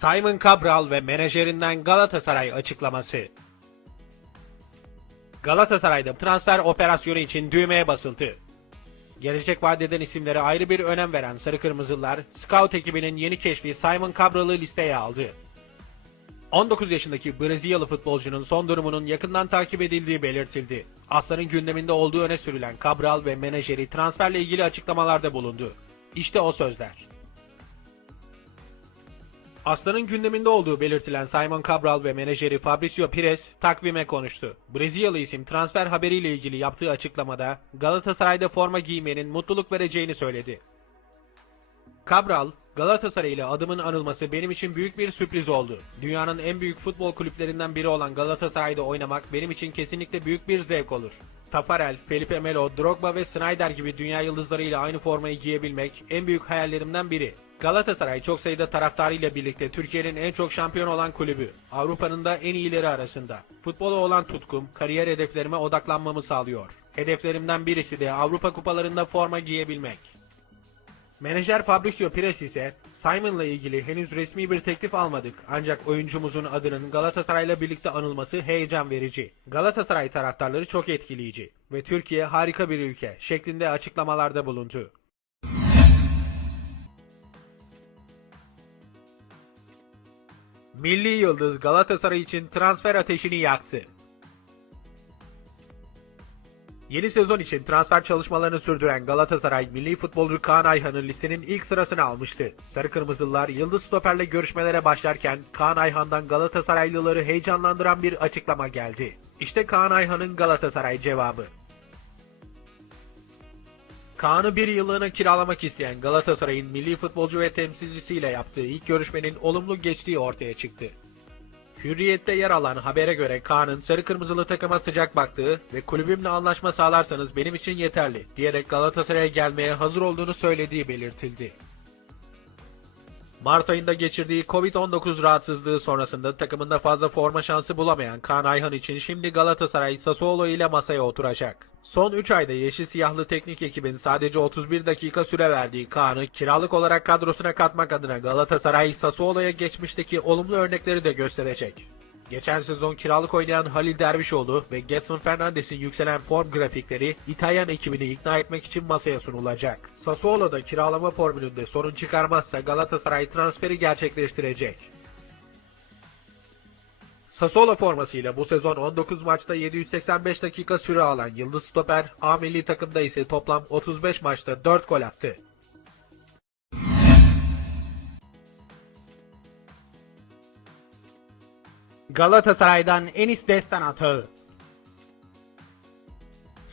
Simon Cabral ve menajerinden Galatasaray açıklaması. Galatasaray'da transfer operasyonu için düğmeye basıldı. Gelecek vadeden isimlere ayrı bir önem veren Sarı Kırmızılar, Scout ekibinin yeni keşfi Simon Cabral'ı listeye aldı. 19 yaşındaki Brezilyalı futbolcunun son durumunun yakından takip edildiği belirtildi. Aslan'ın gündeminde olduğu öne sürülen Cabral ve menajeri transferle ilgili açıklamalarda bulundu. İşte o sözler. Aslan'ın gündeminde olduğu belirtilen Simon Cabral ve menajeri Fabricio Pires takvime konuştu. Brezilyalı isim transfer haberiyle ilgili yaptığı açıklamada Galatasaray'da forma giymenin mutluluk vereceğini söyledi. Cabral, Galatasaray ile adımın anılması benim için büyük bir sürpriz oldu. Dünyanın en büyük futbol kulüplerinden biri olan Galatasaray'da oynamak benim için kesinlikle büyük bir zevk olur. Tafarel, Felipe Melo, Drogba ve Snyder gibi dünya yıldızlarıyla aynı formayı giyebilmek en büyük hayallerimden biri. Galatasaray çok sayıda taraftarıyla birlikte Türkiye'nin en çok şampiyon olan kulübü. Avrupa'nın da en iyileri arasında. Futbola olan tutkum, kariyer hedeflerime odaklanmamı sağlıyor. Hedeflerimden birisi de Avrupa kupalarında forma giyebilmek. Menajer Fabricio Pires ise Simon'la ilgili henüz resmi bir teklif almadık ancak oyuncumuzun adının Galatasaray'la birlikte anılması heyecan verici. Galatasaray taraftarları çok etkileyici ve Türkiye harika bir ülke şeklinde açıklamalarda bulundu. Milli Yıldız Galatasaray için transfer ateşini yaktı. Yeni sezon için transfer çalışmalarını sürdüren Galatasaray milli futbolcu Kaan Ayhan'ı listenin ilk sırasına almıştı. Sarı Kırmızılar Yıldız Stoper'le görüşmelere başlarken Kaan Ayhan'dan Galatasaraylıları heyecanlandıran bir açıklama geldi. İşte Kaan Ayhan'ın Galatasaray cevabı. Kaan'ı bir yıllığına kiralamak isteyen Galatasaray'ın milli futbolcu ve temsilcisiyle yaptığı ilk görüşmenin olumlu geçtiği ortaya çıktı. Hürriyet'te yer alan habere göre Kaan'ın sarı kırmızılı takıma sıcak baktığı ve kulübümle anlaşma sağlarsanız benim için yeterli diyerek Galatasaray'a gelmeye hazır olduğunu söylediği belirtildi. Mart ayında geçirdiği Covid-19 rahatsızlığı sonrasında takımında fazla forma şansı bulamayan Kaan Ayhan için şimdi Galatasaray Sassuolo ile masaya oturacak. Son 3 ayda yeşil siyahlı teknik ekibin sadece 31 dakika süre verdiği Kaan'ı kiralık olarak kadrosuna katmak adına Galatasaray Sassuolo'ya geçmişteki olumlu örnekleri de gösterecek. Geçen sezon kiralık oynayan Halil Dervişoğlu ve Getson Fernandes'in yükselen form grafikleri İtalyan ekibini ikna etmek için masaya sunulacak. Sassuolo'da kiralama formülünde sorun çıkarmazsa Galatasaray transferi gerçekleştirecek. Sassuolo formasıyla bu sezon 19 maçta 785 dakika süre alan Yıldız Stoper, A milli takımda ise toplam 35 maçta 4 gol attı. Galatasaray'dan Enis Destan atağı.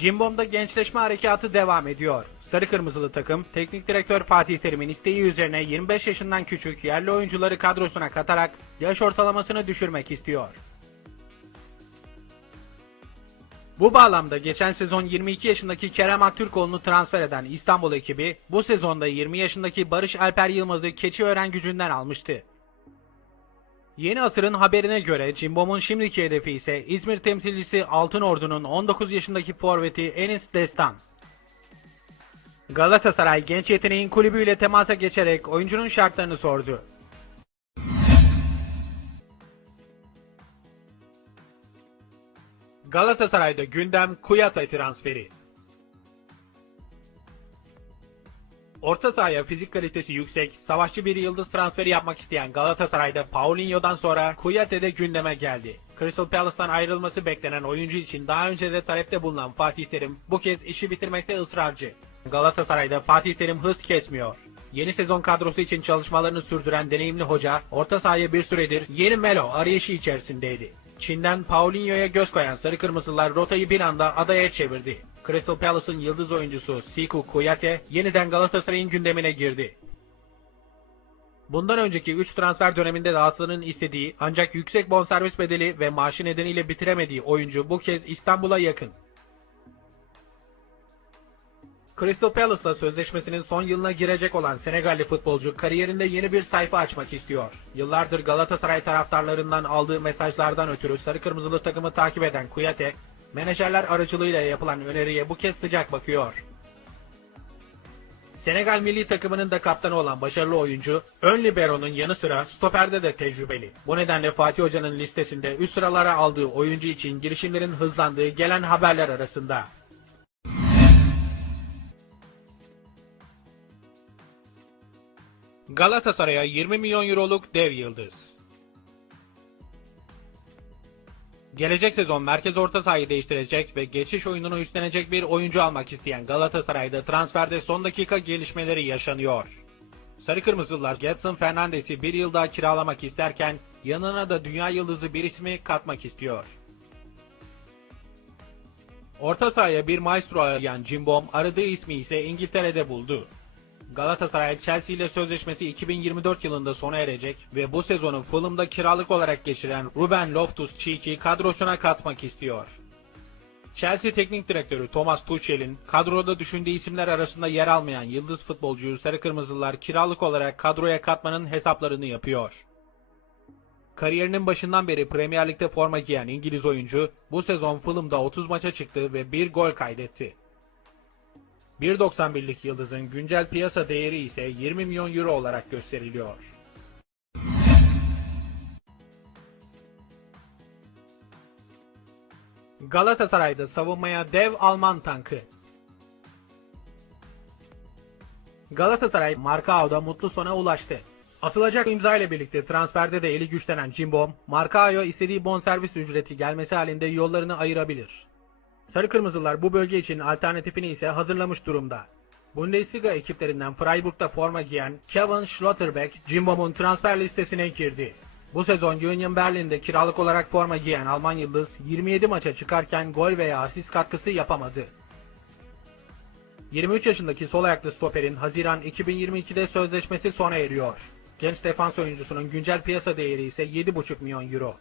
Cimbom'da gençleşme harekatı devam ediyor. Sarı Kırmızılı takım, teknik direktör Fatih Terim'in isteği üzerine 25 yaşından küçük yerli oyuncuları kadrosuna katarak yaş ortalamasını düşürmek istiyor. Bu bağlamda geçen sezon 22 yaşındaki Kerem Aktürkoğlu'nu transfer eden İstanbul ekibi bu sezonda 20 yaşındaki Barış Alper Yılmaz'ı Keçiören gücünden almıştı. Yeni Asır'ın haberine göre Cimbom'un şimdiki hedefi ise İzmir temsilcisi Altın Ordu'nun 19 yaşındaki forveti Enis Destan. Galatasaray genç yeteneğin kulübüyle temasa geçerek oyuncunun şartlarını sordu. Galatasaray'da gündem Kuyata transferi. Orta sahaya fizik kalitesi yüksek, savaşçı bir yıldız transferi yapmak isteyen Galatasaray'da Paulinho'dan sonra Kuyate de gündeme geldi. Crystal Palace'tan ayrılması beklenen oyuncu için daha önce de talepte bulunan Fatih Terim bu kez işi bitirmekte ısrarcı. Galatasaray'da Fatih Terim hız kesmiyor. Yeni sezon kadrosu için çalışmalarını sürdüren deneyimli hoca, orta sahaya bir süredir yeni Melo arayışı içerisindeydi. Çin'den Paulinho'ya göz koyan Sarı Kırmızılar rotayı bir anda adaya çevirdi. Crystal Palace'ın yıldız oyuncusu Siku Kuyate yeniden Galatasaray'ın gündemine girdi. Bundan önceki 3 transfer döneminde de Aslan'ın istediği ancak yüksek bonservis bedeli ve maaşı nedeniyle bitiremediği oyuncu bu kez İstanbul'a yakın. Crystal Palace'la sözleşmesinin son yılına girecek olan Senegalli futbolcu kariyerinde yeni bir sayfa açmak istiyor. Yıllardır Galatasaray taraftarlarından aldığı mesajlardan ötürü sarı kırmızılı takımı takip eden Kuyate, menajerler aracılığıyla yapılan öneriye bu kez sıcak bakıyor. Senegal milli takımının da kaptanı olan başarılı oyuncu, ön libero'nun yanı sıra stoperde de tecrübeli. Bu nedenle Fatih Hoca'nın listesinde üst sıralara aldığı oyuncu için girişimlerin hızlandığı gelen haberler arasında. Galatasaray'a 20 milyon euroluk dev yıldız. Gelecek sezon merkez orta sahayı değiştirecek ve geçiş oyununu üstlenecek bir oyuncu almak isteyen Galatasaray'da transferde son dakika gelişmeleri yaşanıyor. Sarı Kırmızılar Getson Fernandes'i bir yıl daha kiralamak isterken yanına da dünya yıldızı bir ismi katmak istiyor. Orta sahaya bir maestro arayan Cimbom aradığı ismi ise İngiltere'de buldu. Galatasaray Chelsea ile sözleşmesi 2024 yılında sona erecek ve bu sezonu Fulham'da kiralık olarak geçiren Ruben Loftus-Cheek'i kadrosuna katmak istiyor. Chelsea Teknik Direktörü Thomas Tuchel'in kadroda düşündüğü isimler arasında yer almayan yıldız futbolcuyu Sarı Kırmızılar kiralık olarak kadroya katmanın hesaplarını yapıyor. Kariyerinin başından beri Premier Lig'de forma giyen İngiliz oyuncu bu sezon Fulham'da 30 maça çıktı ve 1 gol kaydetti. 1.91'lik yıldızın güncel piyasa değeri ise 20 milyon euro olarak gösteriliyor. Galatasaray'da savunmaya dev Alman tankı. Galatasaray Marcao'da mutlu sona ulaştı. Atılacak imza ile birlikte transferde de eli güçlenen Cimbom, Marcao'ya istediği bonservis ücreti gelmesi halinde yollarını ayırabilir. Sarı Kırmızılar bu bölge için alternatifini ise hazırlamış durumda. Bundesliga ekiplerinden Freiburg'da forma giyen Kevin Schlotterbeck, Cimbom'un transfer listesine girdi. Bu sezon Union Berlin'de kiralık olarak forma giyen Alman Yıldız 27 maça çıkarken gol veya asist katkısı yapamadı. 23 yaşındaki sol ayaklı stoperin Haziran 2022'de sözleşmesi sona eriyor. Genç defans oyuncusunun güncel piyasa değeri ise 7,5 milyon euro.